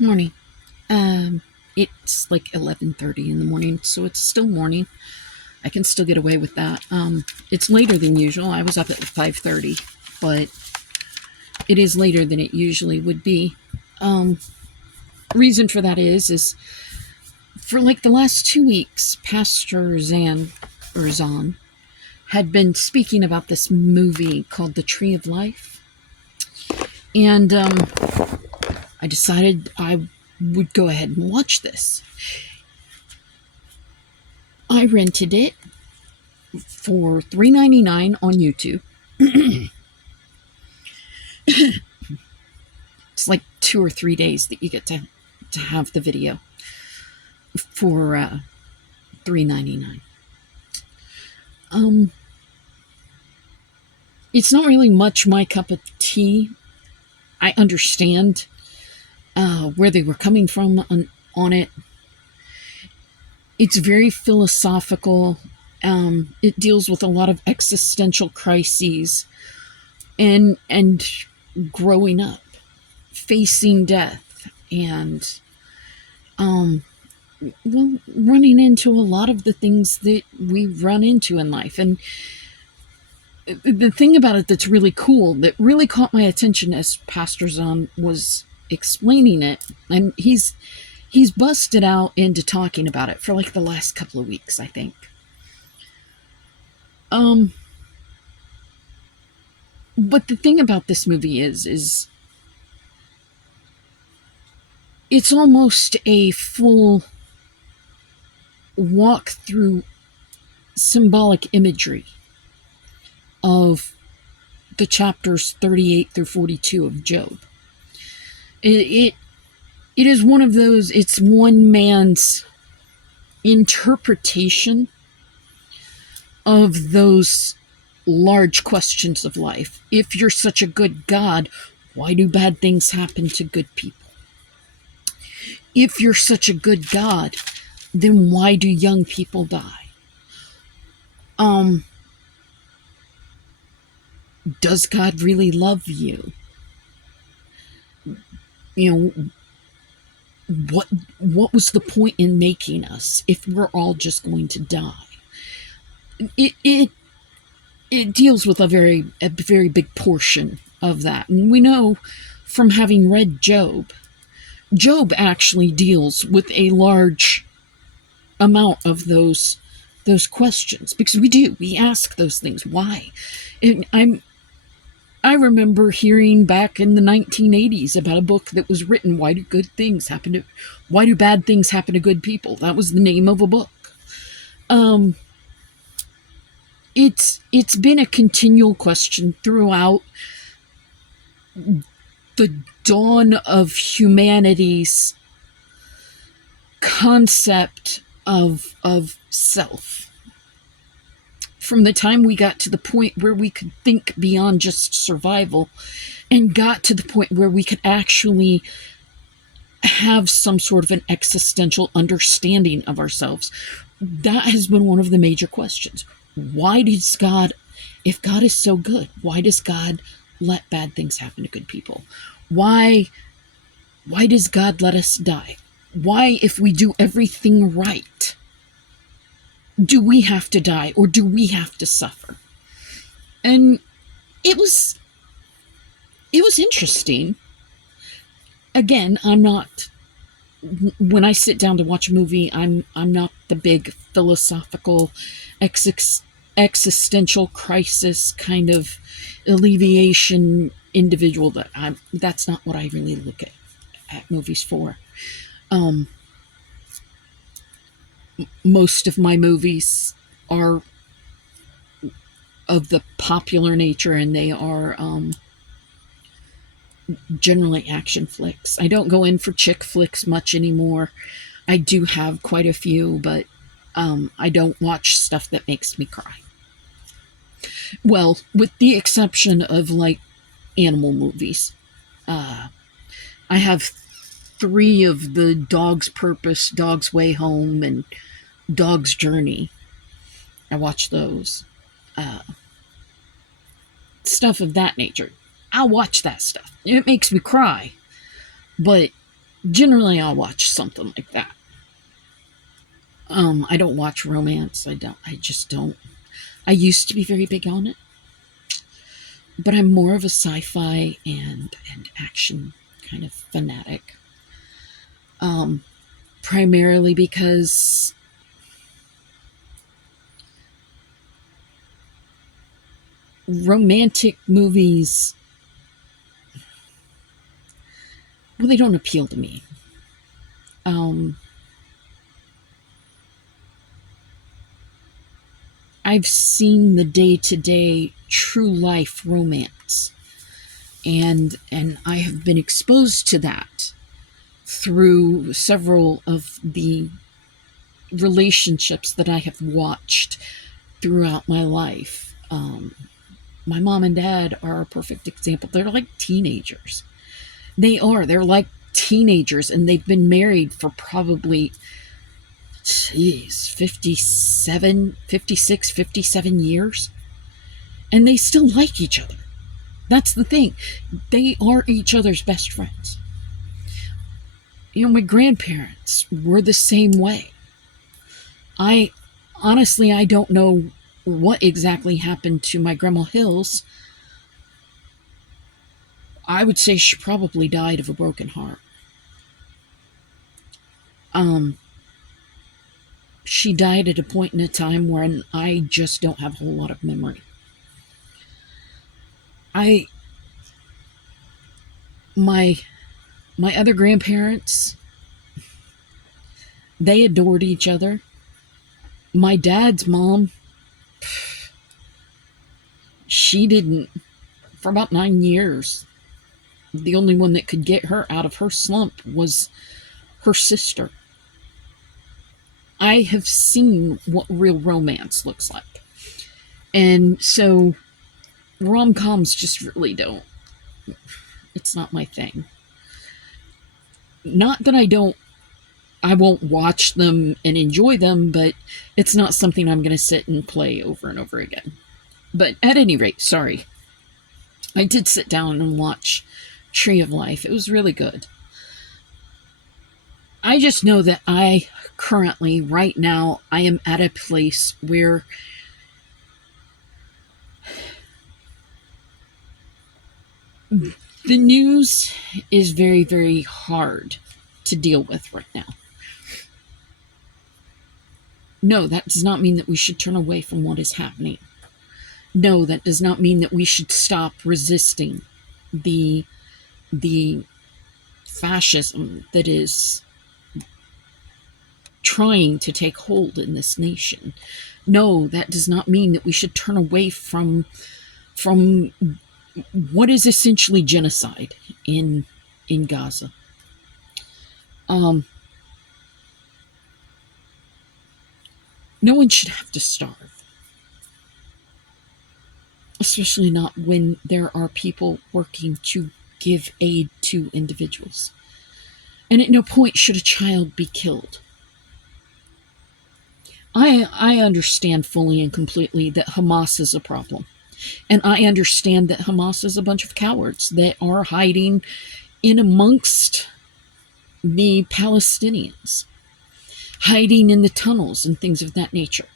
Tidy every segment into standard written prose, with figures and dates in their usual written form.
Morning. It's like 11:30 in the morning, so it's still morning. I can still get away with that. It's later than usual. I was up at 5:30, but it is later than it usually would be. Um, Reason for that is for like the last 2 weeks, Pastor Zan had been speaking about this movie called The Tree of Life, and I decided I would go ahead and watch this. I rented it for $3.99 on YouTube. It's like 2 or 3 days that you get to have the video for $3.99. It's not really much my cup of tea. I understand where they were coming from on it. It's very philosophical. It deals with a lot of existential crises and growing up, facing death, and running into a lot of the things that we run into in life. And the thing about it that's really cool, that really caught my attention as Pastor Zahn was explaining it, and he's busted out into talking about it for like the last couple of weeks, I think. But the thing about this movie is it's almost a full walk through symbolic imagery of the chapters 38 through 42 of Job. It is one of those, it's one man's interpretation of those large questions of life. If you're such a good God, why do bad things happen to good people? If you're such a good God, then why do young people die? Does God really love you? You know, what was the point in making us if we're all just going to die? It deals with a very big portion of that. And we know from having read Job actually deals with a large amount of those questions, because we ask those things. Why? And I remember hearing back in the 1980s about a book that was written, why do bad things happen to good people? That was the name of a book. It's been a continual question throughout the dawn of humanity's concept of self. From the time we got to the point where we could think beyond just survival and got to the point where we could actually have some sort of an existential understanding of ourselves, that has been one of the major questions. Why does God, if God is so good, why does God let bad things happen to good people? Why does God let us die? Why, if we do everything right, do we have to die, or do we have to suffer? And it was interesting. Again, when I sit down to watch a movie, I'm not the big philosophical existential crisis kind of alleviation individual. That's not what I really look at movies for. Most of my movies are of the popular nature, and they are generally action flicks. I don't go in for chick flicks much anymore. I do have quite a few, but I don't watch stuff that makes me cry. Well, with the exception of like animal movies. I have 3 of the Dog's Purpose, Dog's Way Home, and Dog's Journey. I watch those. Stuff of that nature. I'll watch that stuff. It makes me cry. But Generally, I'll watch something like that. I don't watch romance. I just don't. I used to be very big on it, but I'm more of a sci-fi and action kind of fanatic. Um, Primarily because romantic movies, well, they don't appeal to me. Um, I've seen the day-to-day true life romance, and I have been exposed to that through several of the relationships that I have watched throughout my life. My mom and dad are a perfect example. They're like teenagers. They are. They're like teenagers, and they've been married for probably, 57, 56, 57 years. And they still like each other. That's the thing. They are each other's best friends. My grandparents were the same way. I honestly, I don't know what exactly happened to my Grandma Hills. I would say she probably died of a broken heart. She died at a point in a time when I just don't have a whole lot of memory. I my my other grandparents, they adored each other. My dad's mom, she didn't, for about 9 years. The only one that could get her out of her slump was her sister. I have seen what real romance looks like. And so rom-coms just really don't. It's not my thing. Not that I won't watch them and enjoy them, but it's not something I'm going to sit and play over and over again. But at any rate, sorry. I did sit down and watch Tree of Life. It was really good. I just know that I currently, right now, I am at a place where the news is very, very hard to deal with right now. No, that does not mean that we should turn away from what is happening. No, that does not mean that we should stop resisting the fascism that is trying to take hold in this nation. No, that does not mean that we should turn away from what is essentially genocide in Gaza. No one should have to starve, especially not when there are people working to give aid to individuals. And at no point should a child be killed. I understand fully and completely that Hamas is a problem. And I understand that Hamas is a bunch of cowards that are hiding in amongst the Palestinians, hiding in the tunnels and things of that nature.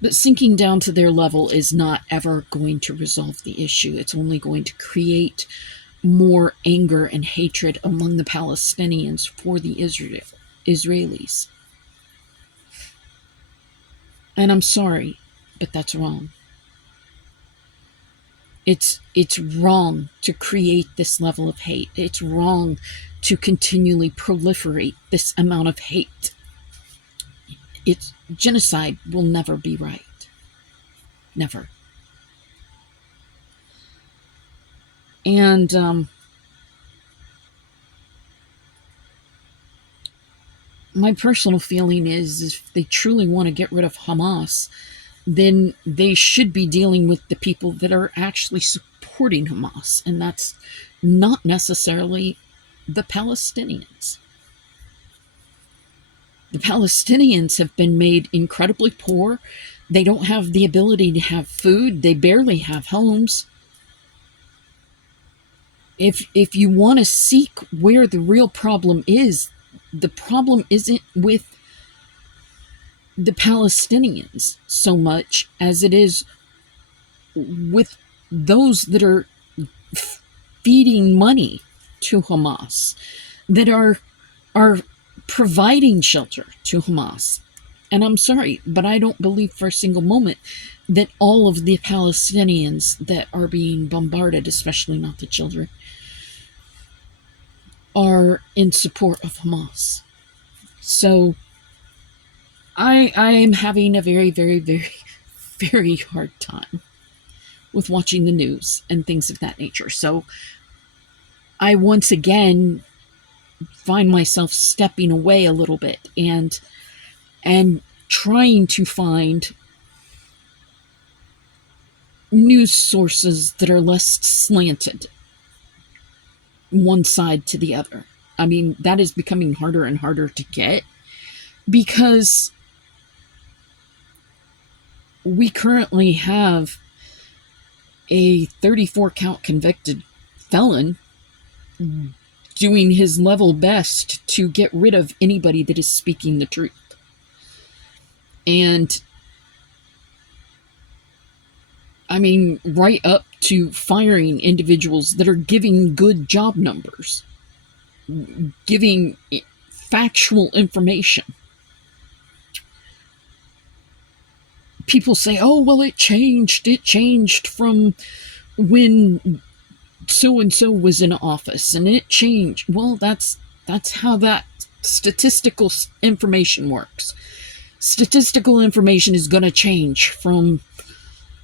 But sinking down to their level is not ever going to resolve the issue. It's only going to create more anger and hatred among the Palestinians for the Israelis. And I'm sorry, but that's wrong. It's wrong to create this level of hate. It's wrong to continually proliferate this amount of hate. Genocide will never be right. Never. And my personal feeling is if they truly want to get rid of Hamas, then they should be dealing with the people that are actually supporting Hamas, and that's not necessarily the Palestinians. The Palestinians have been made incredibly poor. They don't have the ability to have food. They barely have homes. If you want to seek where the real problem is, the problem isn't with the Palestinians so much as it is with those that are feeding money to Hamas, that are providing shelter to Hamas. And I'm sorry, but I don't believe for a single moment that all of the Palestinians that are being bombarded, especially not the children, are in support of Hamas. So I am having a very, very, very, very hard time with watching the news and things of that nature. So I once again find myself stepping away a little bit and trying to find news sources that are less slanted one side to the other. I mean, that is becoming harder and harder to get because we currently have a 34 count convicted felon doing his level best to get rid of anybody that is speaking the truth. And I mean, right up to firing individuals that are giving good job numbers, giving factual information. People say, oh, well, it changed from when so-and-so was in office, and it changed. Well, that's how that statistical information works. Statistical information is going to change from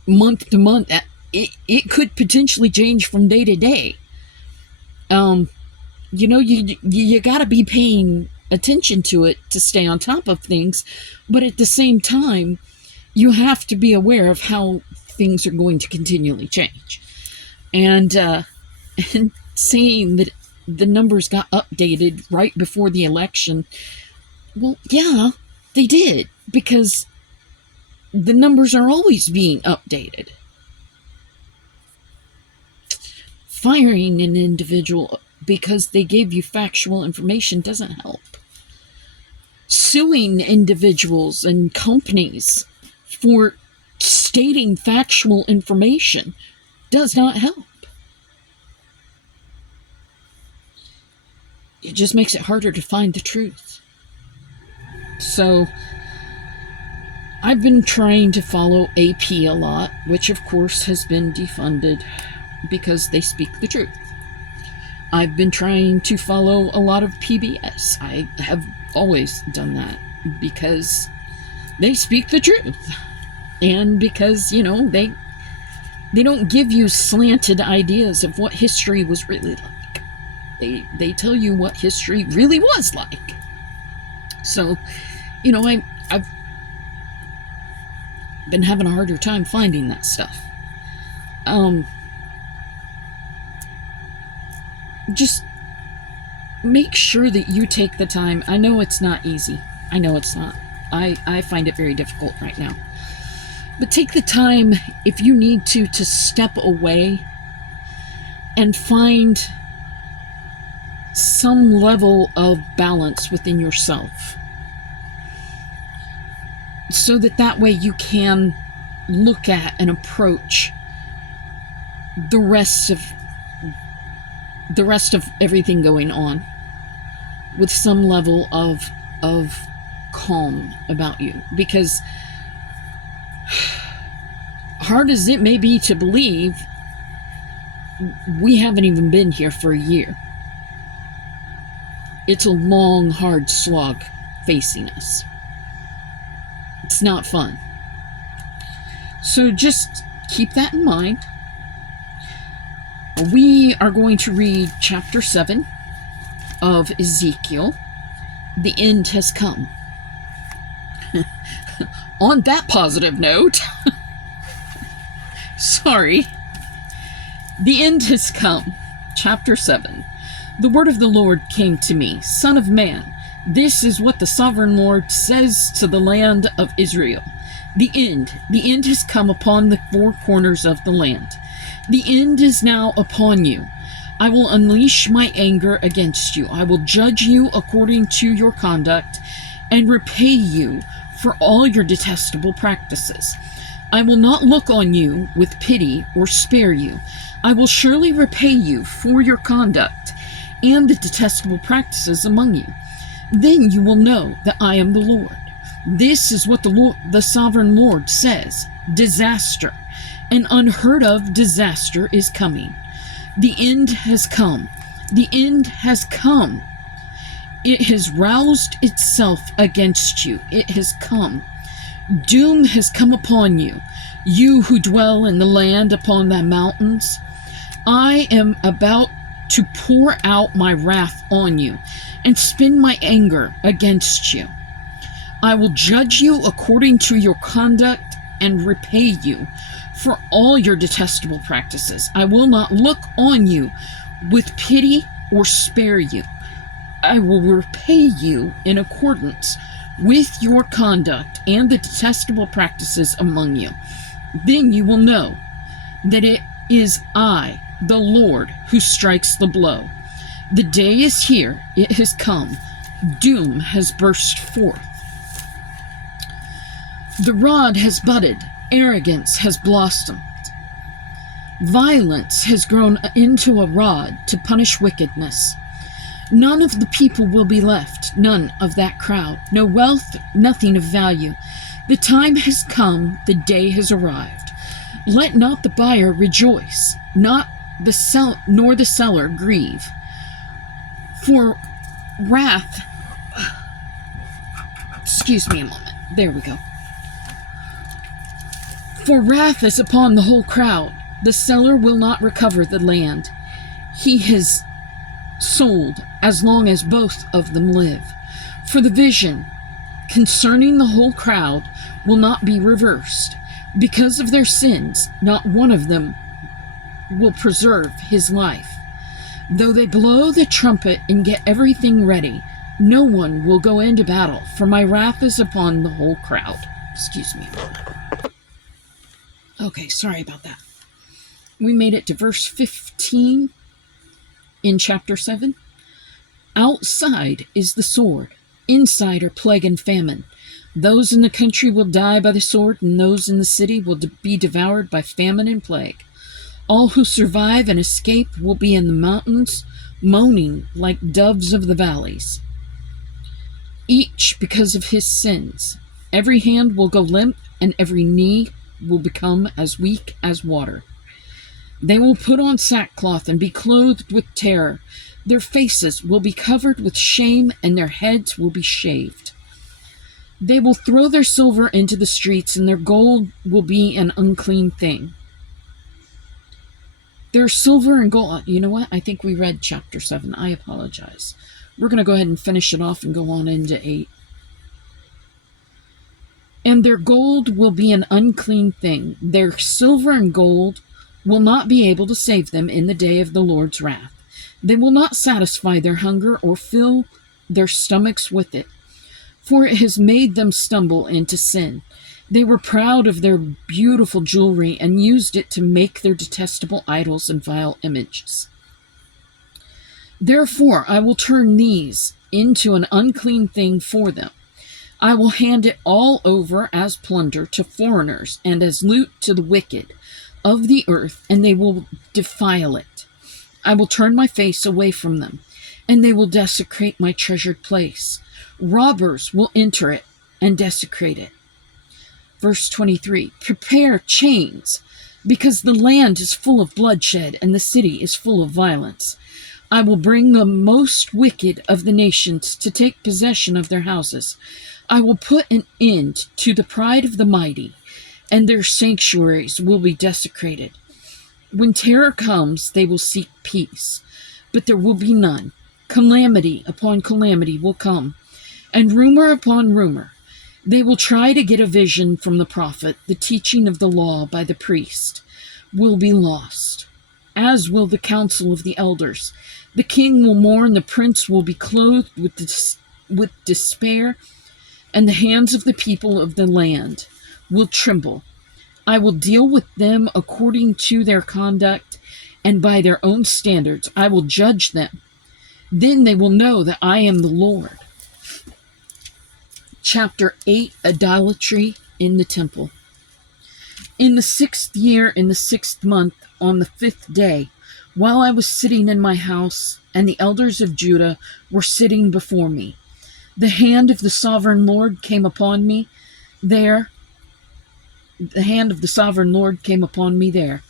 month to month. It could potentially change from day to day. You got to be paying attention to it to stay on top of things, but at the same time, you have to be aware of how things are going to continually change. And saying that the numbers got updated right before the election, well, yeah, they did, because the numbers are always being updated. Firing an individual because they gave you factual information doesn't help. Suing individuals and companies for stating factual information does not help. It just makes it harder to find the truth. So I've been trying to follow AP a lot, which of course has been defunded because they speak the truth. I've been trying to follow a lot of PBS. I have always done that because they speak the truth. And because, they don't give you slanted ideas of what history was really like. They tell you what history really was like. So, I've been having a harder time finding that stuff. Just make sure that you take the time. I know it's not easy. I know it's not. I find it very difficult right now. But take the time, if you need to step away and find some level of balance within yourself, so that way you can look at and approach the rest of everything going on with some level of calm about you. Because hard as it may be to believe, we haven't even been here for a year. It's a long, hard slog facing us. It's not fun. So just keep that in mind. We are going to read chapter 7 of Ezekiel. The end has come. On that positive note, sorry, the end has come. Chapter 7. The word of the Lord came to me, Son of man, this is what the sovereign Lord says to the land of Israel. The end has come upon the four corners of the land. The end is now upon you. I will unleash my anger against you. I will judge you according to your conduct and repay you for all your detestable practices. I will not look on you with pity or spare you. I will surely repay you for your conduct and the detestable practices among you. Then you will know that I am the Lord. This is what the sovereign Lord says. Disaster, an unheard of disaster is coming. The end has come. The end has come. It has roused itself against you. It has come. Doom has come upon you, you who dwell in the land upon the mountains. I am about to pour out my wrath on you and spend my anger against you. I will judge you according to your conduct and repay you for all your detestable practices. I will not look on you with pity or spare you. I will repay you in accordance with your conduct and the detestable practices among you. Then you will know that it is I, the Lord, who strikes the blow. The day is here, it has come. Doom has burst forth. The rod has budded, arrogance has blossomed. Violence has grown into a rod to punish wickedness. None of the people will be left, none of that crowd. No wealth, nothing of value. The time has come, the day has arrived. Let not the buyer rejoice, nor the seller grieve. For wrath, excuse me a moment, there we go. For wrath is upon the whole crowd. The seller will not recover the land he has sold as long as both of them live. For the vision concerning the whole crowd will not be reversed. Because of their sins, not one of them will preserve his life. Though they blow the trumpet and get everything ready, no one will go into battle, for my wrath is upon the whole crowd. Excuse me. Okay, sorry about that. We made it to verse 15 in chapter 7. Outside is the sword. Inside are plague and famine. Those in the country will die by the sword, and those in the city will be devoured by famine and plague. All who survive and escape will be in the mountains, moaning like doves of the valleys, each because of his sins. Every hand will go limp, and every knee will become as weak as water. They will put on sackcloth and be clothed with terror. Their faces will be covered with shame, and their heads will be shaved. They will throw their silver into the streets, and their gold will be an unclean thing. Their silver and gold... You know what? I think we read chapter 7. I apologize. We're going to go ahead and finish it off and go on into 8. And their gold will be an unclean thing. Their silver and gold will not be able to save them in the day of the Lord's wrath. They will not satisfy their hunger or fill their stomachs with it, for it has made them stumble into sin. They were proud of their beautiful jewelry and used it to make their detestable idols and vile images. Therefore, I will turn these into an unclean thing for them. I will hand it all over as plunder to foreigners and as loot to the wicked of the earth, and they will defile it. I will turn my face away from them, and they will desecrate my treasured place. Robbers will enter it and desecrate it. Verse 23, prepare chains, because the land is full of bloodshed, and the city is full of violence. I will bring the most wicked of the nations to take possession of their houses. I will put an end to the pride of the mighty, and their sanctuaries will be desecrated. When terror comes, they will seek peace, but there will be none. Calamity upon calamity will come, and rumor upon rumor. They will try to get a vision from the prophet. The teaching of the law by the priest will be lost, as will the counsel of the elders. The king will mourn, the prince will be clothed with despair, and the hands of the people of the land will tremble. I will deal with them according to their conduct and by their own standards I will judge them. Then they will know that I am the Lord. Chapter 8, Idolatry in the Temple. In the 6th year, in the 6th month, on the 5th day, while I was sitting in my house, and the elders of Judah were sitting before me, the hand of the sovereign Lord came upon me there. The hand of the sovereign Lord came upon me there.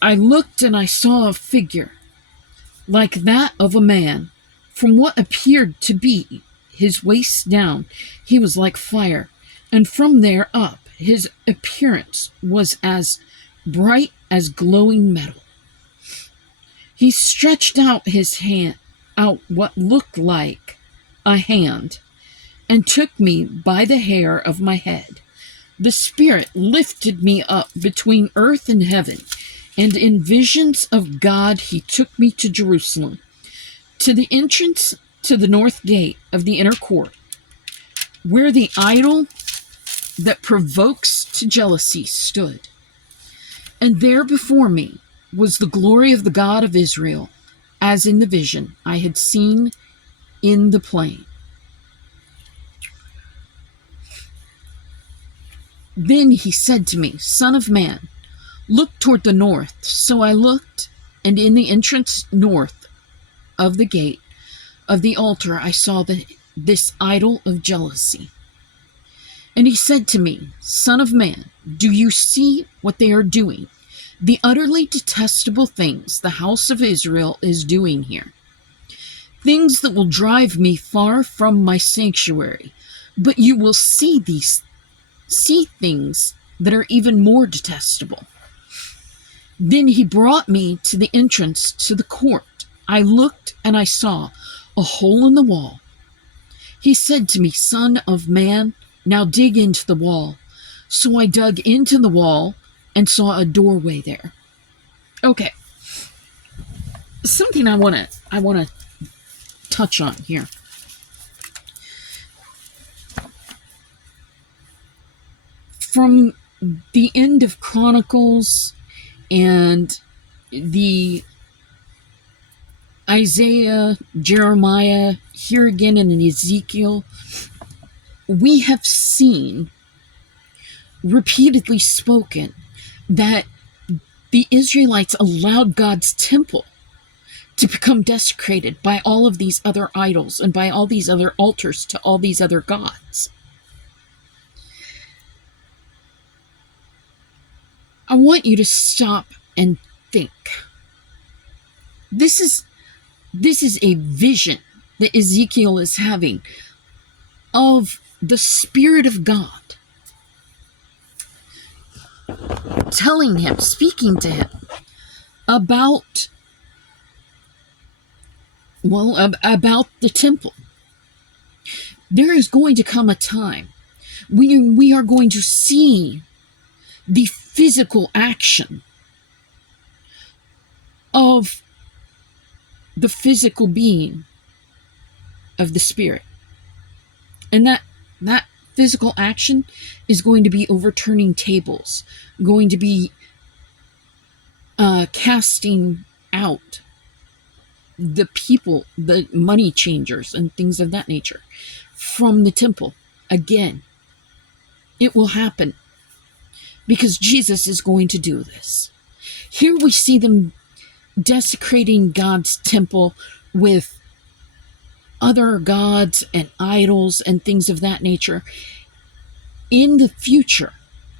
I looked and I saw a figure like that of a man. From what appeared to be his waist down, he was like fire, and from there up, his appearance was as bright as glowing metal. He stretched out his hand, out what looked like a hand, and took me by the hair of my head. The Spirit lifted me up between earth and heaven, and in visions of God he took me to Jerusalem, to the entrance to the north gate of the inner court, where the idol that provokes to jealousy stood. And there before me was the glory of the God of Israel, as in the vision I had seen in the plain. Then he said to me, Son of man, look toward the north. So I looked, and in the entrance north of the gate of the altar I saw this idol of jealousy. And he said to me, Son of man, do you see what they are doing? The utterly detestable things the house of Israel is doing here. Things that will drive me far from my sanctuary. But you will see things that are even more detestable. Then he brought me to the entrance to the court. I looked and I saw a hole in the wall. He said to me, Son of man, now dig into the wall. So I dug into the wall and saw a doorway there. Okay. Something I want to touch on here. From the end of Chronicles and the Isaiah, Jeremiah, here again in Ezekiel, we have seen repeatedly spoken that the Israelites allowed God's temple to become desecrated by all of these other idols and by all these other altars to all these other gods. I want you to stop and think. This is a vision that Ezekiel is having of the Spirit of God telling him, speaking to him about the temple. There is going to come a time when we are going to see the physical action of the physical being of the Spirit. And that physical action is going to be overturning tables, going to be casting out the people, the money changers and things of that nature from the temple. Again, it will happen because Jesus is going to do this. Here we see them desecrating God's temple with other gods and idols and things of that nature. In the future,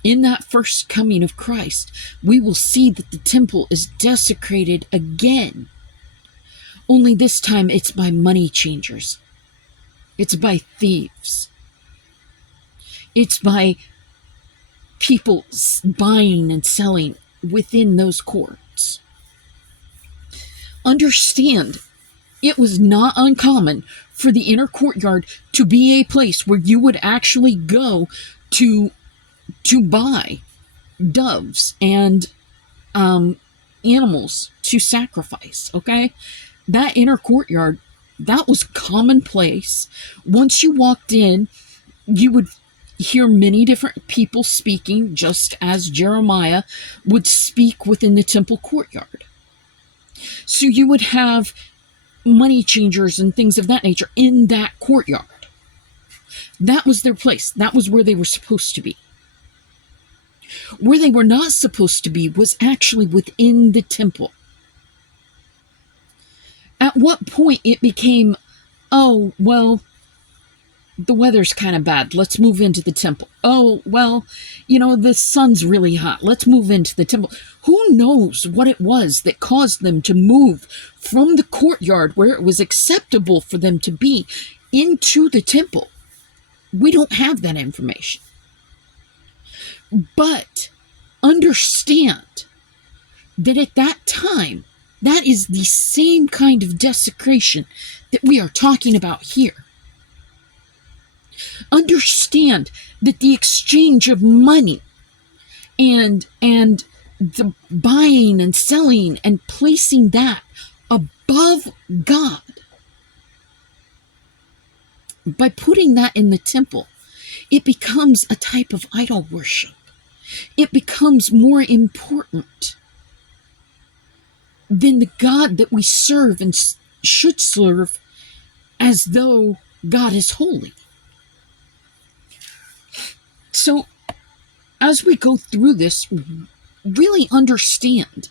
in that first coming of Christ, we will see that the temple is desecrated again. Only this time it's by money changers. It's by thieves. It's by people buying and selling within those courts. Understand, it was not uncommon for the inner courtyard to be a place where you would actually go to buy doves and animals to sacrifice, okay? That inner courtyard, that was commonplace. Once you walked in, you would hear many different people speaking, just as Jeremiah would speak within the temple courtyard. So you would have money changers and things of that nature in that courtyard. That was their place. That was where they were supposed to be. Where they were not supposed to be was actually within the temple. At what point it became, oh, well, the weather's kind of bad. Let's move into the temple. Oh, well, the sun's really hot. Let's move into the temple. Who knows what it was that caused them to move from the courtyard where it was acceptable for them to be into the temple? We don't have that information. But understand that at that time, that is the same kind of desecration that we are talking about here. Understand that the exchange of money and the buying and selling and placing that above God, by putting that in the temple, it becomes a type of idol worship. It becomes more important than the God that we serve and should serve, as though God is holy. So, as we go through this, really understand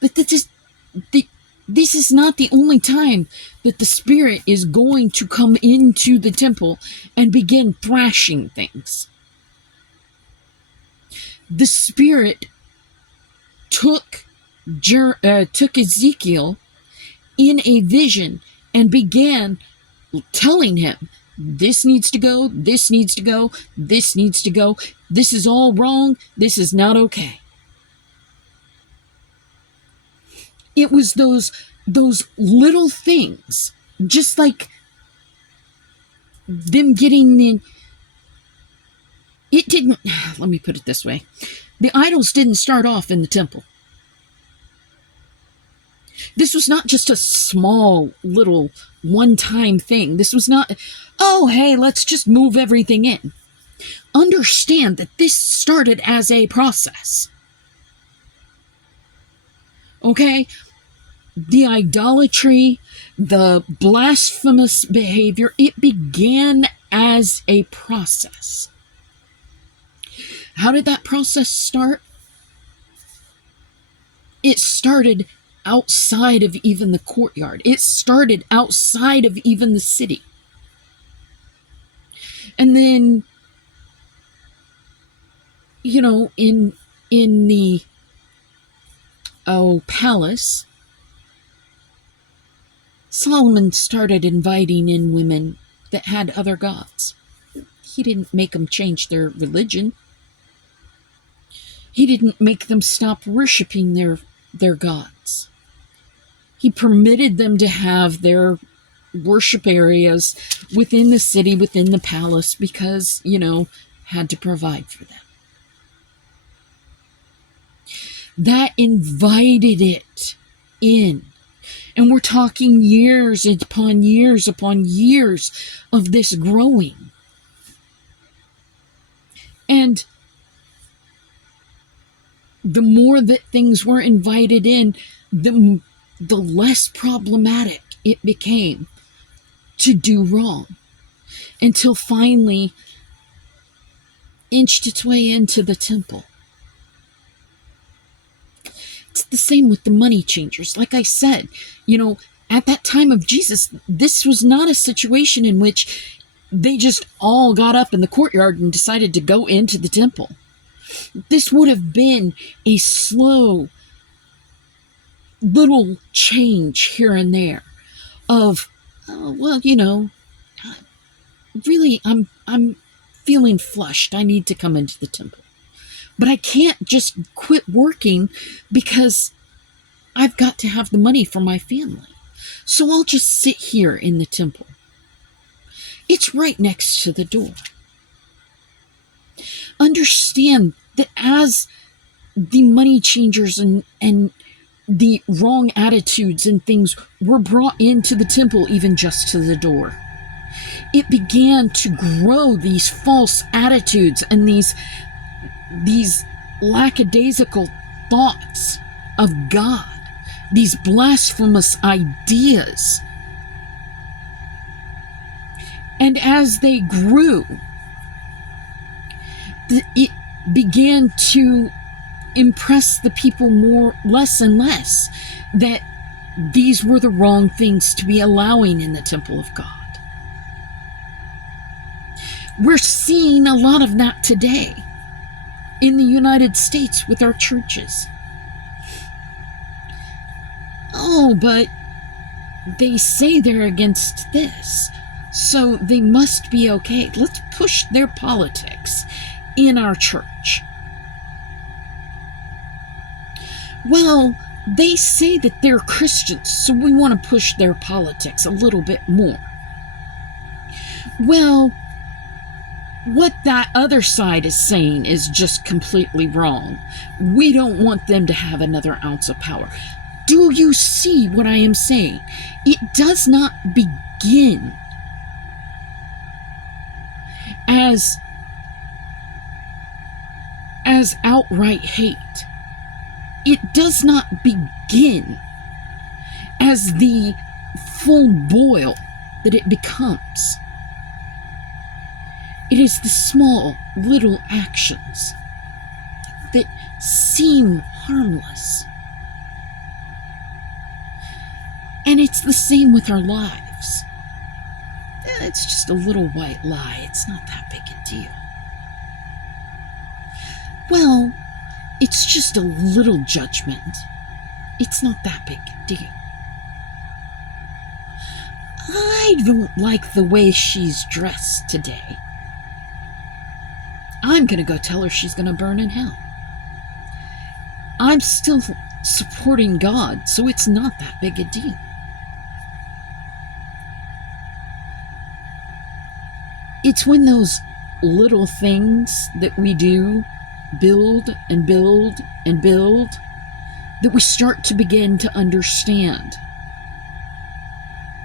that this is not the only time that the Spirit is going to come into the temple and begin thrashing things. The Spirit took Ezekiel in a vision and began telling him, this needs to go, this needs to go, this needs to go, this is all wrong, this is not okay. It was those little things, just like them getting in. It didn't, let me put it this way. The idols didn't start off in the temple. This was not just a small little one-time thing. This was not, oh, hey, let's just move everything in. Understand that this started as a process. Okay? The idolatry, the blasphemous behavior, it began as a process. How did that process start? It started outside of even the courtyard. It started outside of even the city. And then, in the palace, Solomon started inviting in women that had other gods. He didn't make them change their religion. He didn't make them stop worshiping their gods. He permitted them to have their worship areas within the city, within the palace, because, had to provide for them. That invited it in. And we're talking years upon years upon years of this growing. And the more that things were invited in, the less problematic it became to do wrong, until finally inched its way into the temple. It's the same with the money changers. Like I said, at that time of Jesus, this was not a situation in which they just all got up in the courtyard and decided to go into the temple. This would have been a slow little change here and there of, really, I'm feeling flushed. I need to come into the temple. But I can't just quit working because I've got to have the money for my family. So I'll just sit here in the temple. It's right next to the door. Understand that as the money changers and the wrong attitudes and things were brought into the temple, even just to the door, it began to grow these false attitudes and these lackadaisical thoughts of God, these blasphemous ideas. And as they grew, it began to impress the people less and less that these were the wrong things to be allowing in the temple of God. We're seeing a lot of that today in the United States with our churches. Oh, but they say they're against this, so they must be okay. Let's push their politics in our church. Well, they say that they're Christians, so we want to push their politics a little bit more. Well, what that other side is saying is just completely wrong. We don't want them to have another ounce of power. Do you see what I am saying? It does not begin as outright hate. It does not begin as the full boil that it becomes. It is the small, little actions that seem harmless. And it's the same with our lives. It's just a little white lie. It's not that big a deal. Well, it's just a little judgment. It's not that big a deal. I don't like the way she's dressed today. I'm going to go tell her she's going to burn in hell. I'm still supporting God, so it's not that big a deal. It's when those little things that we do build and build and build that we start to begin to understand.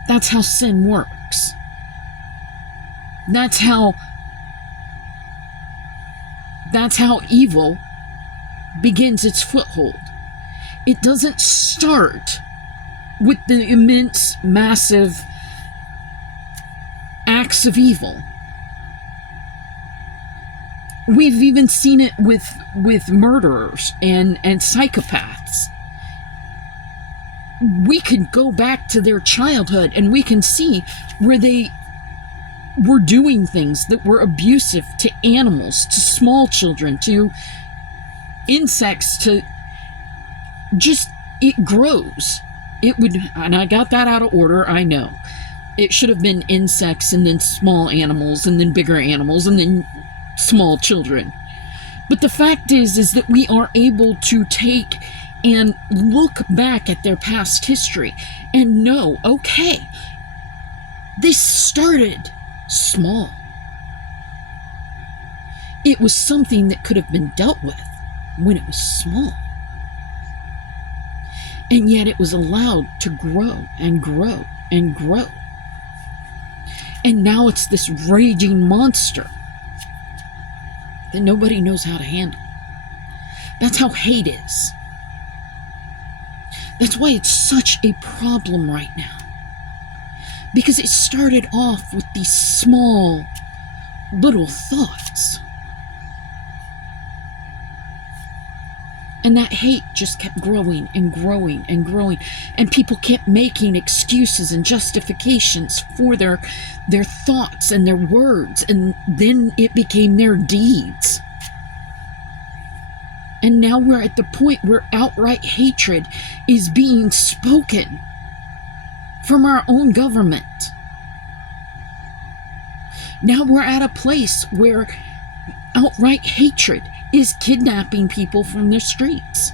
That's how sin works. That's how evil begins its foothold. It doesn't start with the immense, massive acts of evil. We've even seen it with murderers and psychopaths. We can go back to their childhood and we can see where they were doing things that were abusive to animals, to small children, to insects, to just, it grows. It would, and I got that out of order, I know. It should have been insects and then small animals and then bigger animals and then small children. But the fact is that we are able to take and look back at their past history and know, okay, this started small. It was something that could have been dealt with when it was small. And yet it was allowed to grow and grow and grow. And now it's this raging monster that nobody knows how to handle. That's how hate is. That's why it's such a problem right now. Because it started off with these small little thoughts. And that hate just kept growing and growing and growing. And people kept making excuses and justifications for their thoughts and their words. And then it became their deeds. And now we're at the point where outright hatred is being spoken from our own government. Now we're at a place where outright hatred is kidnapping people from the streets.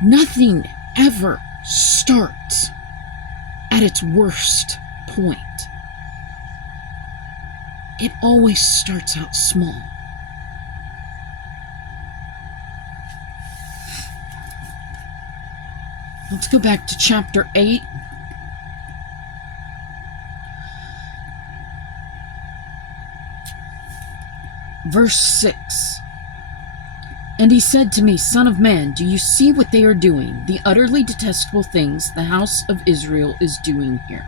Nothing ever starts at its worst point. It always starts out small. Let's go back to chapter 8. Verse 6. And he said to me, Son of man, do you see what they are doing, the utterly detestable things the house of Israel is doing here?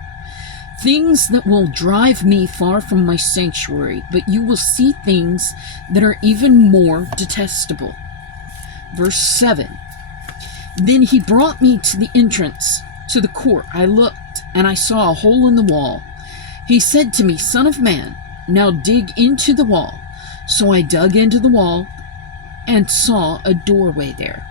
Things that will drive me far from my sanctuary, but you will see things that are even more detestable. Verse 7. Then he brought me to the entrance to the court. I looked, and I saw a hole in the wall. He said to me, Son of man, now dig into the wall. So I dug into the wall and saw a doorway there.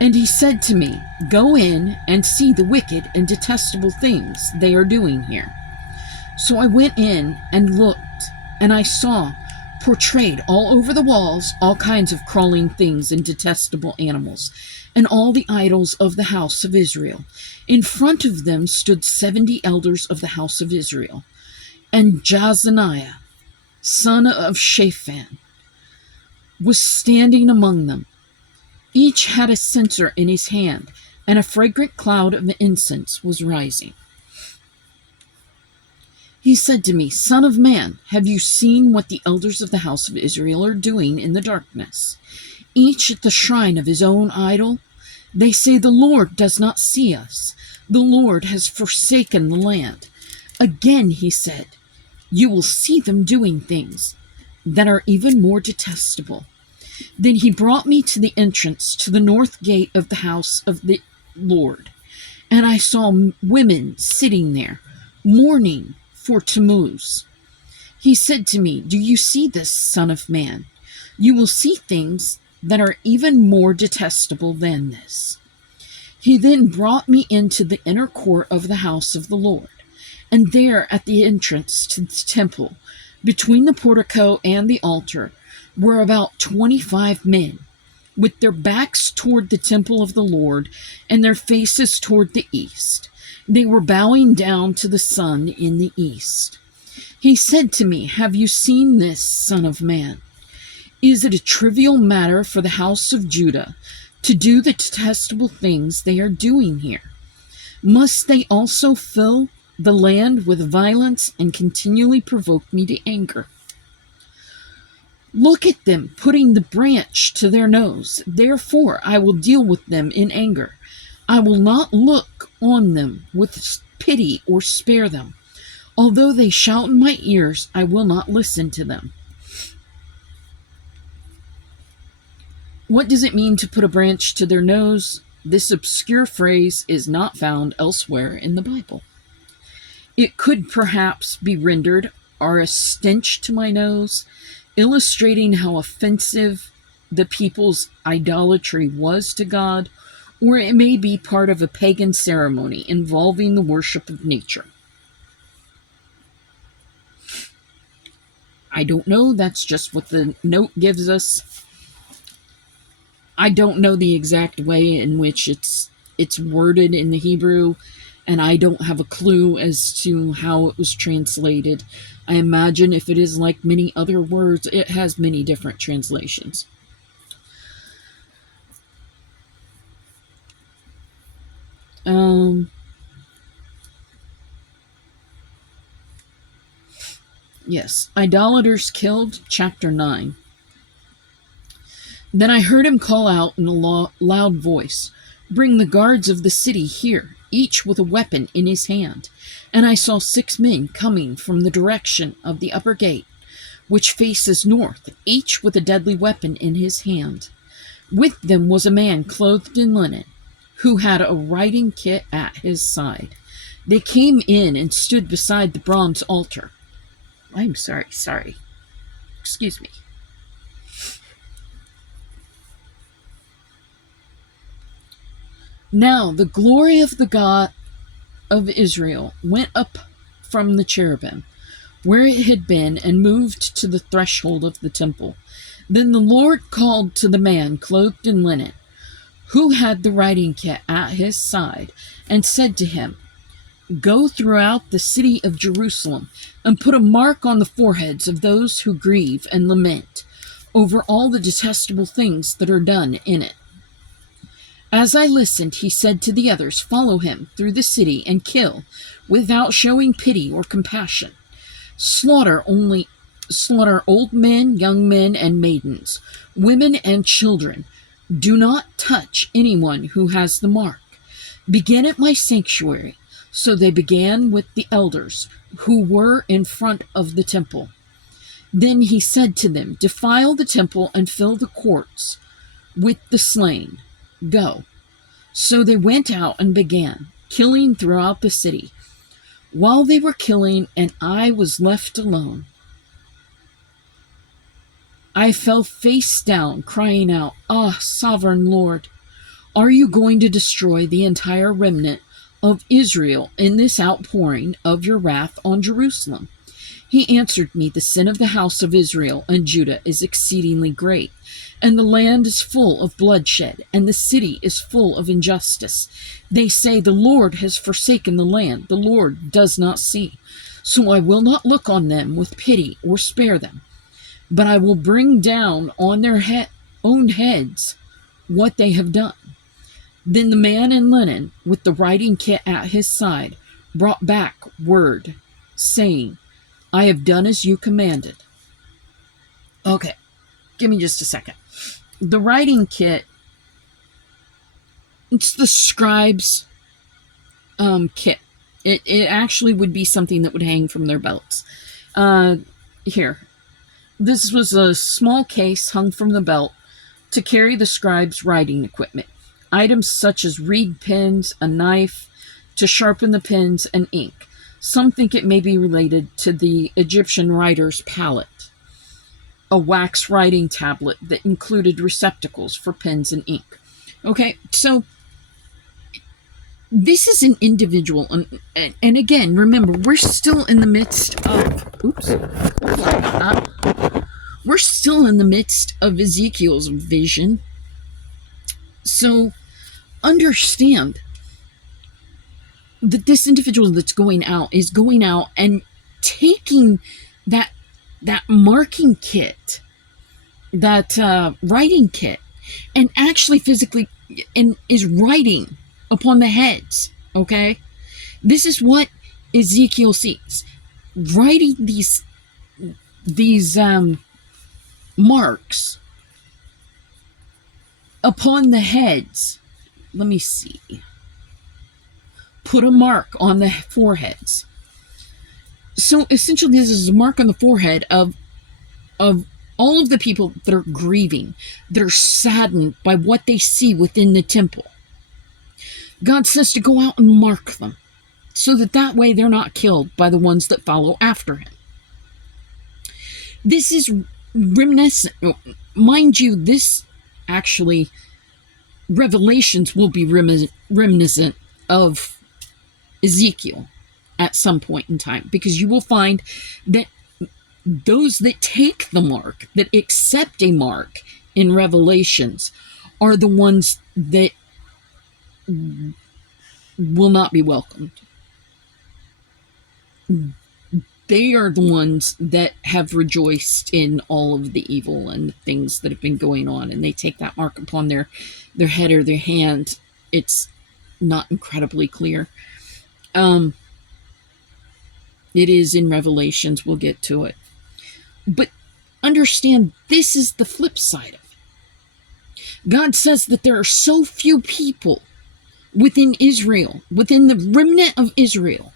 And he said to me, Go in and see the wicked and detestable things they are doing here. So I went in and looked, and I saw portrayed all over the walls all kinds of crawling things and detestable animals, and all the idols of the house of Israel. In front of them stood 70 elders of the house of Israel, and Jazaniah, son of Shaphan, was standing among them. Each had a censer in his hand, and a fragrant cloud of incense was rising. He said to me, Son of man, have you seen what the elders of the house of Israel are doing in the darkness, each at the shrine of his own idol? They say, The Lord does not see us. The Lord has forsaken the land. Again he said, You will see them doing things that are even more detestable. Then he brought me to the entrance to the north gate of the house of the Lord, and I saw women sitting there, mourning for Tammuz. He said to me, Do you see this, Son of man? You will see things that are even more detestable than this. He then brought me into the inner court of the house of the Lord, and there at the entrance to the temple, between the portico and the altar, were about 25 men, with their backs toward the temple of the Lord and their faces toward the east. They were bowing down to the sun in the east. He said to me, Have you seen this, Son of man? Is it a trivial matter for the house of Judah to do the detestable things they are doing here? Must they also fill the land with violence and continually provoke me to anger? Look at them putting the branch to their nose. Therefore I will deal with them in anger. I will not look on them with pity or spare them. Although they shout in my ears, I will not listen to them. What does it mean to put a branch to their nose? This obscure phrase is not found elsewhere in the Bible. It could perhaps be rendered, are a stench to my nose, illustrating how offensive the people's idolatry was to God, or it may be part of a pagan ceremony involving the worship of nature. I don't know, that's just what the note gives us. I don't know the exact way in which it's worded in the Hebrew, and I don't have a clue as to how it was translated. I imagine if it is like many other words, it has many different translations. Yes, Idolaters Killed, chapter 9. Then I heard him call out in a loud voice, Bring the guards of the city here, each with a weapon in his hand. And I saw 6 men coming from the direction of the upper gate, which faces north, each with a deadly weapon in his hand. With them was a man clothed in linen, who had a writing kit at his side. They came in and stood beside the bronze altar. I'm sorry. Excuse me. Now the glory of the God of Israel went up from the cherubim, where it had been, and moved to the threshold of the temple. Then the Lord called to the man clothed in linen, who had the writing kit at his side, and said to him, Go throughout the city of Jerusalem, and put a mark on the foreheads of those who grieve and lament over all the detestable things that are done in it. As I listened, he said to the others, "Follow him through the city and kill, without showing pity or compassion. Slaughter old men, young men, and maidens, women and children. Do not touch anyone who has the mark. Begin at my sanctuary." So they began with the elders who were in front of the temple. Then he said to them, "Defile the temple and fill the courts with the slain. Go." So they went out and began killing throughout the city. While they were killing and I was left alone, I fell face down, crying out, "Ah, sovereign Lord, are you going to destroy the entire remnant of Israel in this outpouring of your wrath on Jerusalem?" He answered me, "The sin of the house of Israel and Judah is exceedingly great, and the land is full of bloodshed, and the city is full of injustice. They say, 'The Lord has forsaken the land, the Lord does not see.' So I will not look on them with pity or spare them, but I will bring down on their own heads what they have done." Then the man in linen, with the writing kit at his side, brought back word, saying, "I have done as you commanded." Okay, give me just a second. The writing kit, it's the scribe's kit. It actually would be something that would hang from their belts. Here. This was a small case hung from the belt to carry the scribe's writing equipment. Items such as reed pens, a knife to sharpen the pens, and ink. Some think it may be related to the Egyptian writer's palette. A wax writing tablet that included receptacles for pens and ink. Okay, so this is an individual, and again, remember, we're still in the midst of, we're still in the midst of Ezekiel's vision. So understand that this individual that's going out is going out and taking that marking kit, that writing kit, and actually physically is writing upon the heads. Okay, this is what Ezekiel sees, writing these marks upon the heads. Let me see. Put a mark on the foreheads. So essentially, this is a mark on the forehead of all of the people that are grieving, that are saddened by what they see within the temple. God says to go out and mark them, so that way they're not killed by the ones that follow after him. This is reminiscent. Mind you, this actually, Revelations will be reminiscent of Ezekiel at some point in time, because you will find that those that take the mark, that accept a mark in Revelations, are the ones that will not be welcomed. They are the ones that have rejoiced in all of the evil and the things that have been going on, and they take that mark upon their head or their hand. It's not incredibly clear. It is in Revelations. We'll get to it. But understand, this is the flip side of it. God says that there are so few people within Israel, within the remnant of Israel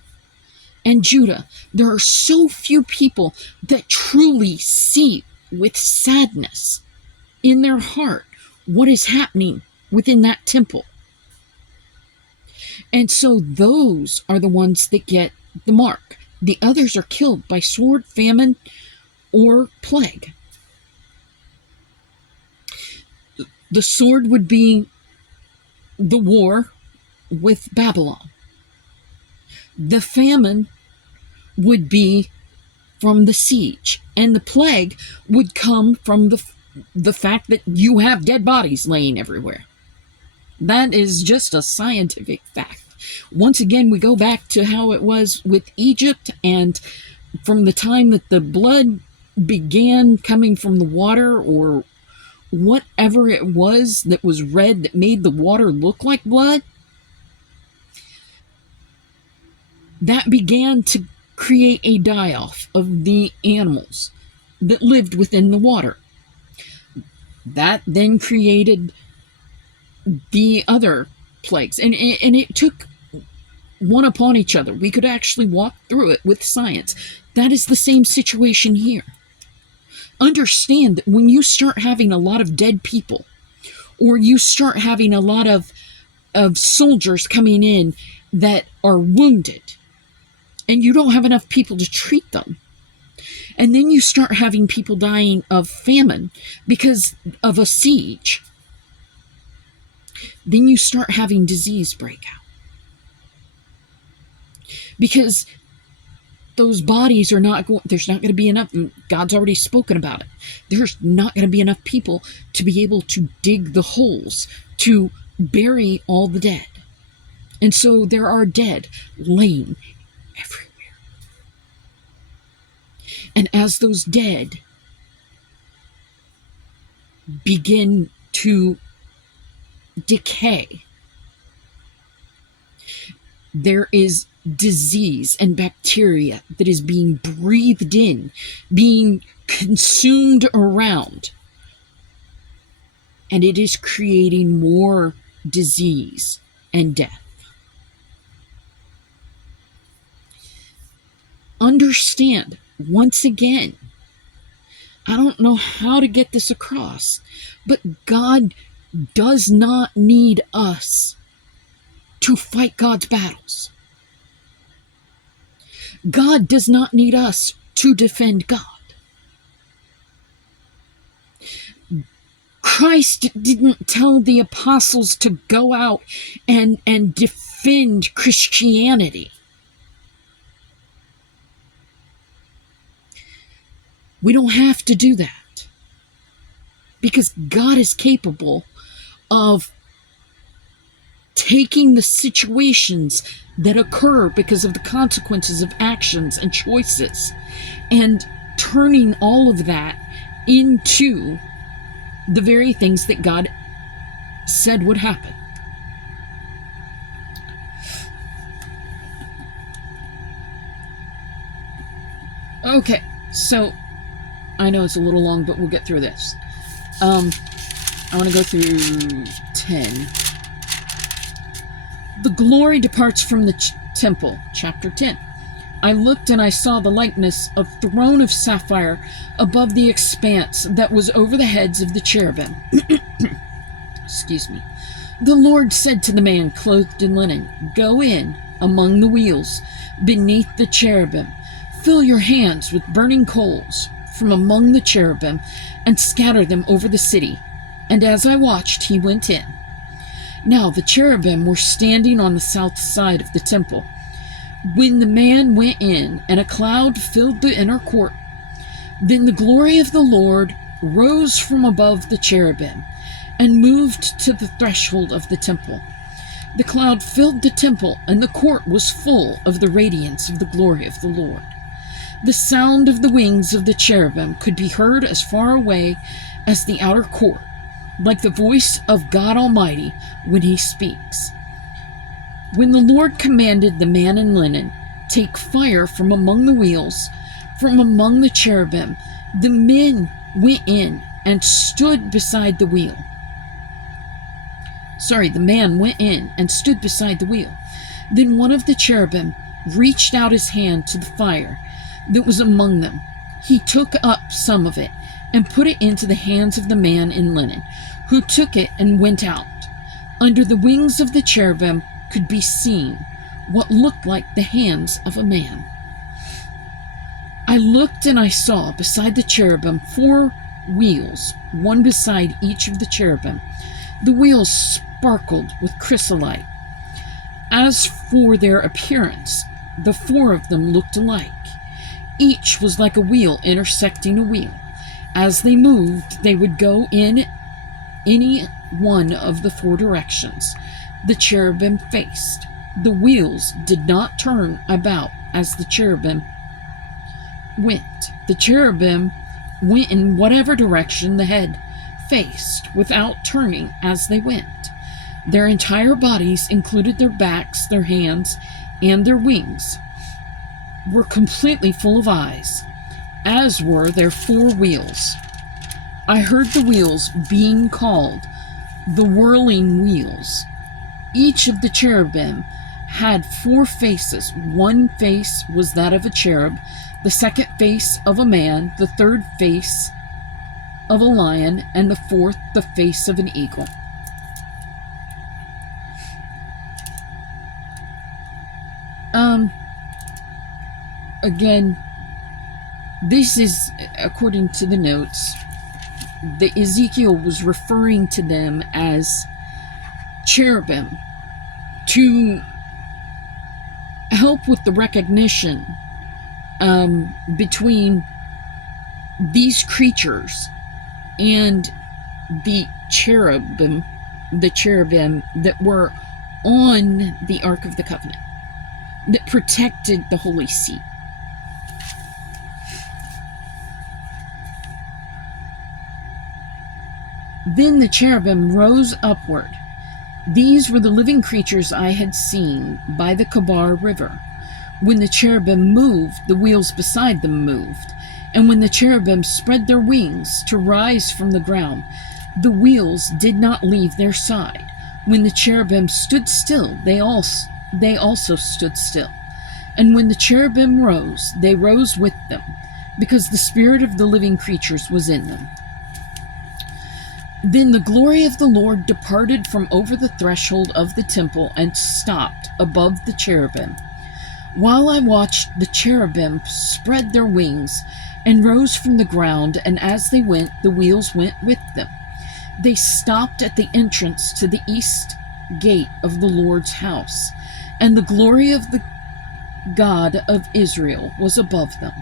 and Judah, there are so few people that truly see with sadness in their heart what is happening within that temple. And so those are the ones that get the mark. The others are killed by sword, famine, or plague. The sword would be the war with Babylon. The famine would be from the siege, and the plague would come from the fact that you have dead bodies laying everywhere. That is just a scientific fact. Once again, we go back to how it was with Egypt, and from the time that the blood began coming from the water or whatever it was that was red that made the water look like blood, that began to create a die-off of the animals that lived within the water. That then created the other plagues, and it took one upon each other. We could actually walk through it with science. That is the same situation here. Understand that when you start having a lot of dead people, or you start having a lot of soldiers coming in that are wounded, and you don't have enough people to treat them, and then you start having people dying of famine because of a siege, then you start having disease break out. Because those bodies are not going, there's not going to be enough. God's already spoken about it. There's not going to be enough people to be able to dig the holes to bury all the dead. And so there are dead laying everywhere. And as those dead begin to decay, there is disease and bacteria that is being breathed in, being consumed around, and it is creating more disease and death. Understand, once again, I don't know how to get this across, but God does not need us to fight God's battles. God does not need us to defend God. Christ didn't tell the apostles to go out and defend Christianity. We don't have to do that, because God is capable of taking the situations that occur because of the consequences of actions and choices and turning all of that into the very things that God said would happen. Okay, so I know it's a little long, but we'll get through this. I want to go through 10. The glory departs from the temple, chapter 10. I looked and I saw the likeness of throne of sapphire above the expanse that was over the heads of the cherubim. Excuse me. The Lord said to the man clothed in linen, "Go in among the wheels beneath the cherubim. Fill your hands with burning coals from among the cherubim and scatter them over the city." And as I watched, he went in. Now the cherubim were standing on the south side of the temple. When the man went in, and a cloud filled the inner court, then the glory of the Lord rose from above the cherubim and moved to the threshold of the temple. The cloud filled the temple, and the court was full of the radiance of the glory of the Lord. The sound of the wings of the cherubim could be heard as far away as the outer court, like the voice of God Almighty when he speaks. When the Lord commanded the man in linen, "Take fire from among the wheels, from among the cherubim," the men went in and stood beside the wheel. The man went in and stood beside the wheel. Then one of the cherubim reached out his hand to the fire that was among them. He took up some of it and put it into the hands of the man in linen, who took it and went out. Under the wings of the cherubim could be seen what looked like the hands of a man. I looked and I saw beside the cherubim 4 wheels, one beside each of the cherubim. The wheels sparkled with chrysolite. As for their appearance, the 4 of them looked alike. Each was like a wheel intersecting a wheel. As they moved, they would go in any one of the 4 directions the cherubim faced. The wheels did not turn about as the cherubim went. The cherubim went in whatever direction the head faced without turning as they went. Their entire bodies, included their backs, their hands, and their wings, were completely full of eyes, as were their 4 wheels. I heard the wheels being called the whirling wheels. Each of the cherubim had 4 faces. One face was that of a cherub, the second face of a man, the third face of a lion, and the fourth the face of an eagle. Again, this is, according to the notes, the Ezekiel was referring to them as cherubim to help with the recognition between these creatures and the cherubim that were on the Ark of the Covenant, that protected the holy seat. Then the cherubim rose upward. These were the living creatures I had seen by the Kabar River. When the cherubim moved, the wheels beside them moved. And when the cherubim spread their wings to rise from the ground, the wheels did not leave their side. When the cherubim stood still, they also stood still. And when the cherubim rose, they rose with them, because the spirit of the living creatures was in them. Then the glory of the Lord departed from over the threshold of the temple and stopped above the cherubim. While I watched, the cherubim spread their wings and rose from the ground, and as they went, the wheels went with them. They stopped at the entrance to the east gate of the Lord's house, and the glory of the God of Israel was above them.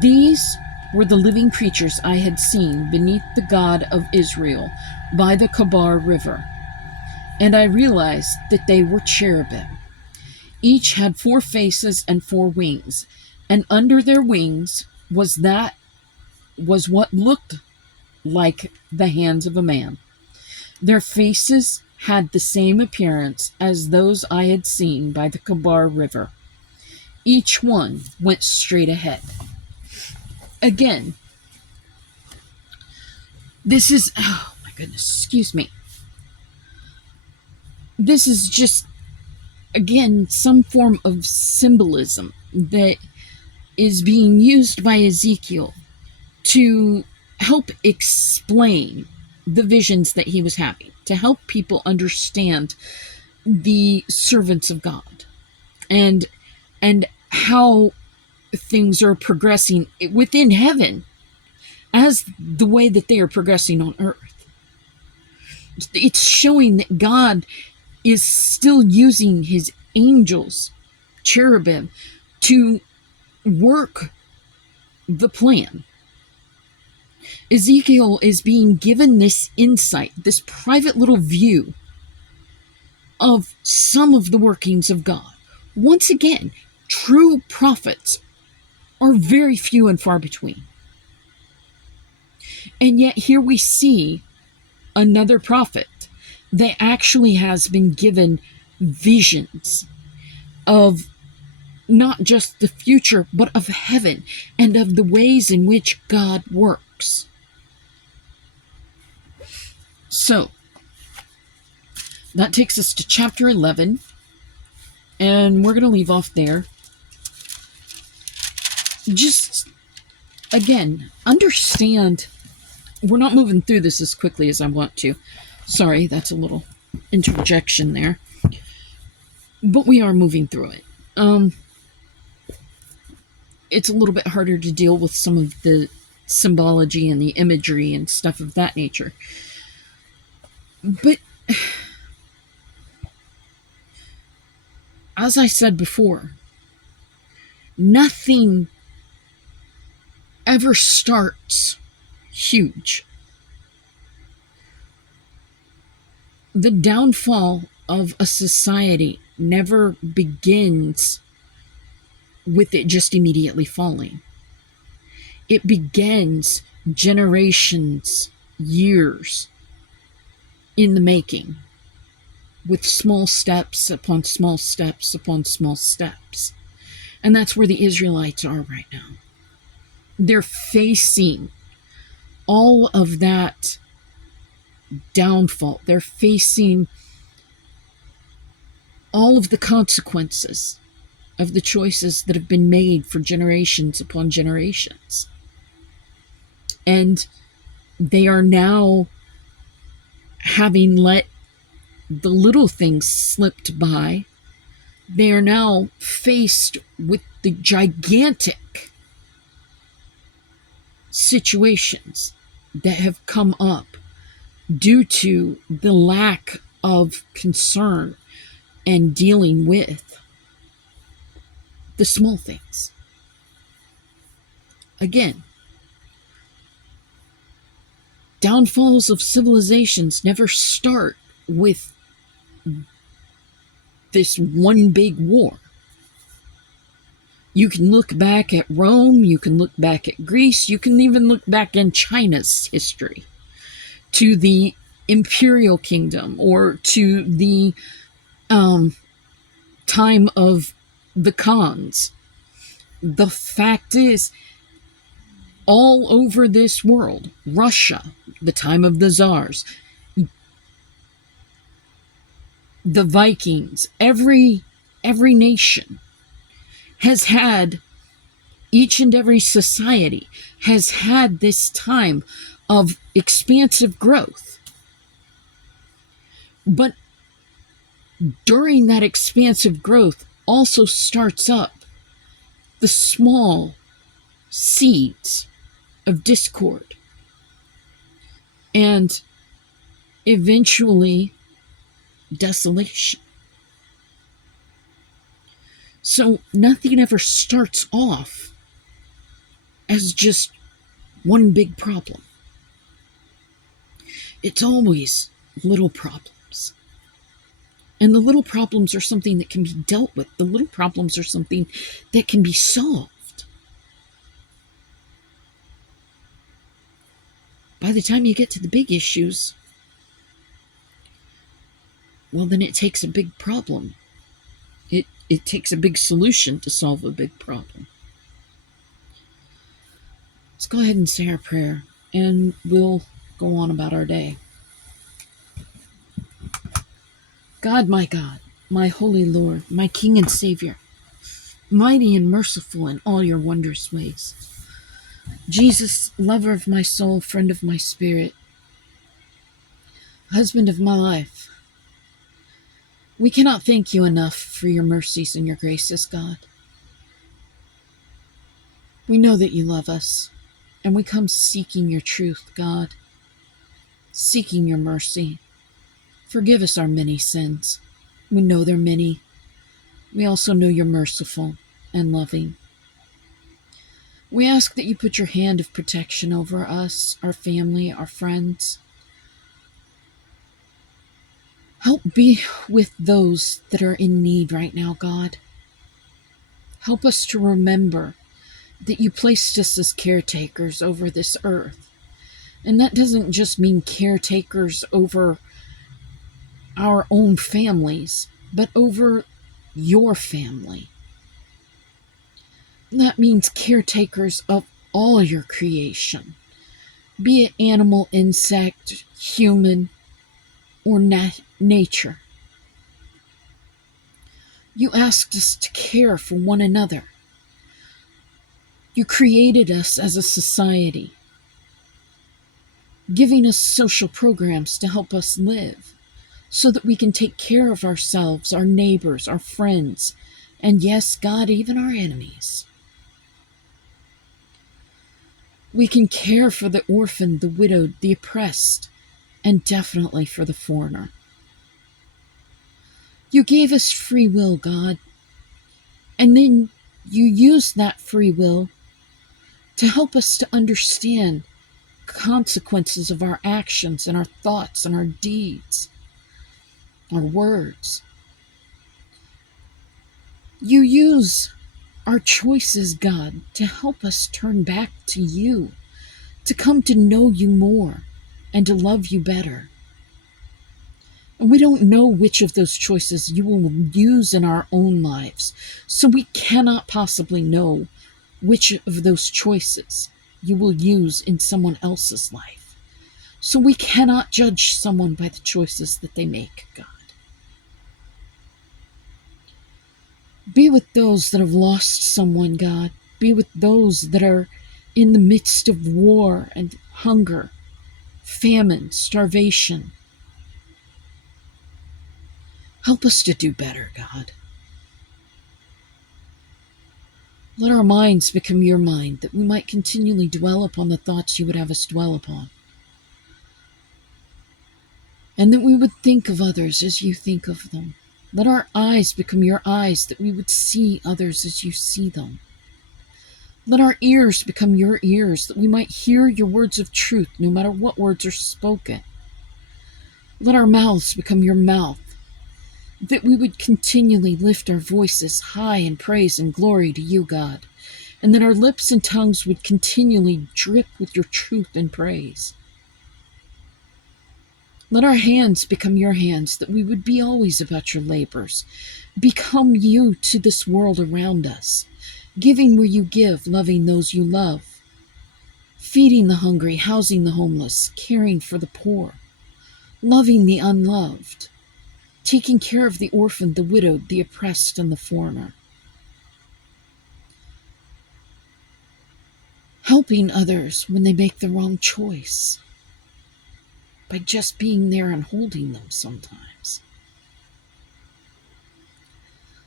These were the living creatures I had seen beneath the God of Israel by the Kabar River, and I realized that they were cherubim. Each had 4 faces and 4 wings, and under their wings was what looked like the hands of a man. Their faces had the same appearance as those I had seen by the Kabar River. Each one went straight ahead. Again, this is, oh my goodness, excuse me. This is just, again, some form of symbolism that is being used by Ezekiel to help explain the visions that he was having, to help people understand the servants of God and how things are progressing within heaven as the way that they are progressing on earth. It's showing that God is still using his angels, cherubim, to work the plan. Ezekiel is being given this insight, this private little view of some of the workings of God. Once again, true prophets are very few and far between. And yet here we see another prophet that actually has been given visions of not just the future, but of heaven and of the ways in which God works. So, that takes us to chapter 11, and we're going to leave off there. Just, again, understand, we're not moving through this as quickly as I want to. Sorry, that's a little interjection there. But we are moving through it. It's a little bit harder to deal with some of the symbology and the imagery and stuff of that nature. But, as I said before, nothing ever starts huge. The downfall of a society never begins with it just immediately falling. It begins generations years in the making, with small steps upon small steps upon small steps. And that's where the Israelites are right now. They're facing all of that downfall. They're facing all of the consequences of the choices that have been made for generations upon generations. And they are now, having let the little things slipped by, they are now faced with the gigantic situations that have come up due to the lack of concern and dealing with the small things. Again, downfalls of civilizations never start with this one big war. You can look back at Rome, you can look back at Greece, you can even look back in China's history to the imperial kingdom, or to the time of the Khans. The fact is, all over this world, Russia, the time of the Tsars, the Vikings, every nation has had, each and every society has had this time of expansive growth. But during that expansive growth also starts up the small seeds of discord, and eventually desolation. So nothing ever starts off as just one big problem. It's always little problems. And the little problems are something that can be dealt with. The little problems are something that can be solved. By the time you get to the big issues, well, then it takes a big problem. It takes a big solution to solve a big problem. Let's go ahead and say our prayer, and we'll go on about our day. God, my holy Lord, my King and Savior, mighty and merciful in all your wondrous ways. Jesus, lover of my soul, friend of my spirit, husband of my life, we cannot thank you enough for your mercies and your graces, God. We know that you love us, and we come seeking your truth, God, seeking your mercy. Forgive us our many sins. We know they're many. We also know you're merciful and loving. We ask that you put your hand of protection over us, our family, our friends. Help be with those that are in need right now, God. Help us to remember that you placed us as caretakers over this earth. And that doesn't just mean caretakers over our own families, but over your family. That means caretakers of all your creation, be it animal, insect, human, or nature. You asked us to care for one another. You created us as a society, giving us social programs to help us live, so that we can take care of ourselves, our neighbors, our friends, and yes, God, even our enemies. We can care for the orphan, the widowed, the oppressed, and definitely for the foreigner. You gave us free will, God, and then you used that free will to help us to understand consequences of our actions and our thoughts and our deeds, our words. You use our choices, God, to help us turn back to you, to come to know you more, and to love you better. And we don't know which of those choices you will use in our own lives, so we cannot possibly know which of those choices you will use in someone else's life. So we cannot judge someone by the choices that they make, God. Be with those that have lost someone, God. Be with those that are in the midst of war and hunger, famine, starvation. Help us to do better, God. Let our minds become your mind, that we might continually dwell upon the thoughts you would have us dwell upon. And that we would think of others as you think of them. Let our eyes become your eyes, that we would see others as you see them. Let our ears become your ears, that we might hear your words of truth, no matter what words are spoken. Let our mouths become your mouth, that we would continually lift our voices high in praise and glory to you, God, and that our lips and tongues would continually drip with your truth and praise. Let our hands become your hands, that we would be always about your labors, become you to this world around us, giving where you give, loving those you love, feeding the hungry, housing the homeless, caring for the poor, loving the unloved, taking care of the orphaned, the widowed, the oppressed, and the foreigner, helping others when they make the wrong choice, by just being there and holding them sometimes.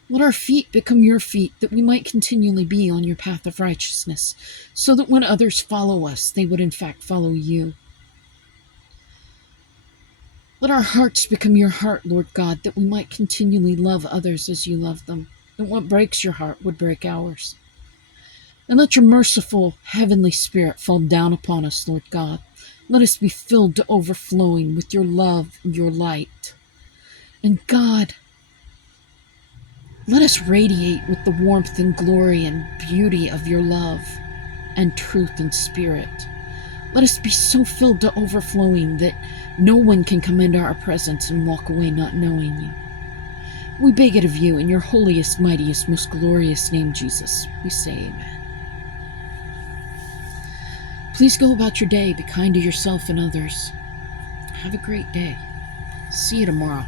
Let our feet become your feet, that we might continually be on your path of righteousness, so that when others follow us, they would in fact follow you. Let our hearts become your heart, Lord God, that we might continually love others as you love them, that what breaks your heart would break ours. And let your merciful heavenly Spirit fall down upon us, Lord God. Let us be filled to overflowing with your love and your light. And God, let us radiate with the warmth and glory and beauty of your love and truth and spirit. Let us be so filled to overflowing that no one can come into our presence and walk away not knowing you. We beg it of you in your holiest, mightiest, most glorious name, Jesus. We say amen. Please go about your day. Be kind to yourself and others. Have a great day. See you tomorrow.